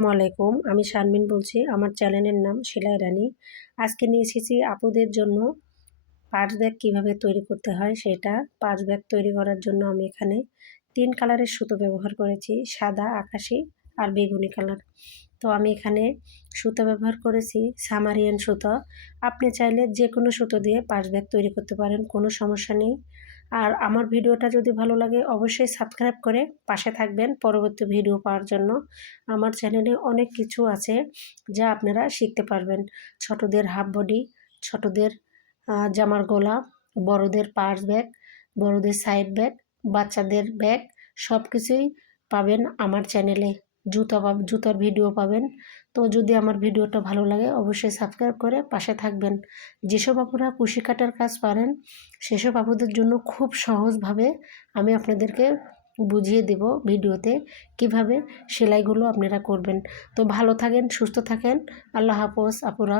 আসসালামু আলাইকুম। আমি শারমিন বলছি। আমার চ্যানেলের নাম সেলাই রানী। আজকে নিয়ে এসেছি আপুদের জন্য পার্স ব্যাগ কীভাবে তৈরি করতে হয় সেটা। পার্স ব্যাগ তৈরি করার জন্য আমি এখানে 3 কালারের সুতো ব্যবহার করেছি, সাদা, আকাশি আর বেগুনি কালার। তো আমি এখানে সুতো ব্যবহার করেছি সামারিয়ান সুতো। আপনি চাইলে যে কোনো সুতো দিয়ে পার্স ব্যাগ তৈরি করতে পারেন, কোনো সমস্যা নেই। আর আমার ভিডিওটা যদি ভালো লাগে অবশ্যই সাবস্ক্রাইব করে পাশে থাকবেন পরবর্তী ভিডিও পাওয়ার জন্য। আমার চ্যানেলে অনেক কিছু আছে যা আপনারা শিখতে পারবেন। ছোটদের হাফ বডি, ছোটদের জামার গলা, বড়দের পার্স ব্যাগ, বড়দের সাইড ব্যাগ, বাচ্চাদের ব্যাগ সব কিছুই পাবেন আমার চ্যানেলে। জুতার ভিডিও পাবেন। তো যদি আমার ভিডিওটা ভালো লাগে অবশ্যই সাবস্ক্রাইব করে পাশে থাকবেন। যেসব আপুরা কুশি কাটার কাজ পারেন সেসব আপুদের জন্য খুব সহজভাবে আমি আপনাদেরকে বুঝিয়ে দেব ভিডিওতে কিভাবে সেলাইগুলো আপনারা করবেন। তো ভালো থাকেন, সুস্থ থাকেন। আল্লাহ হাফেজ আপুরা।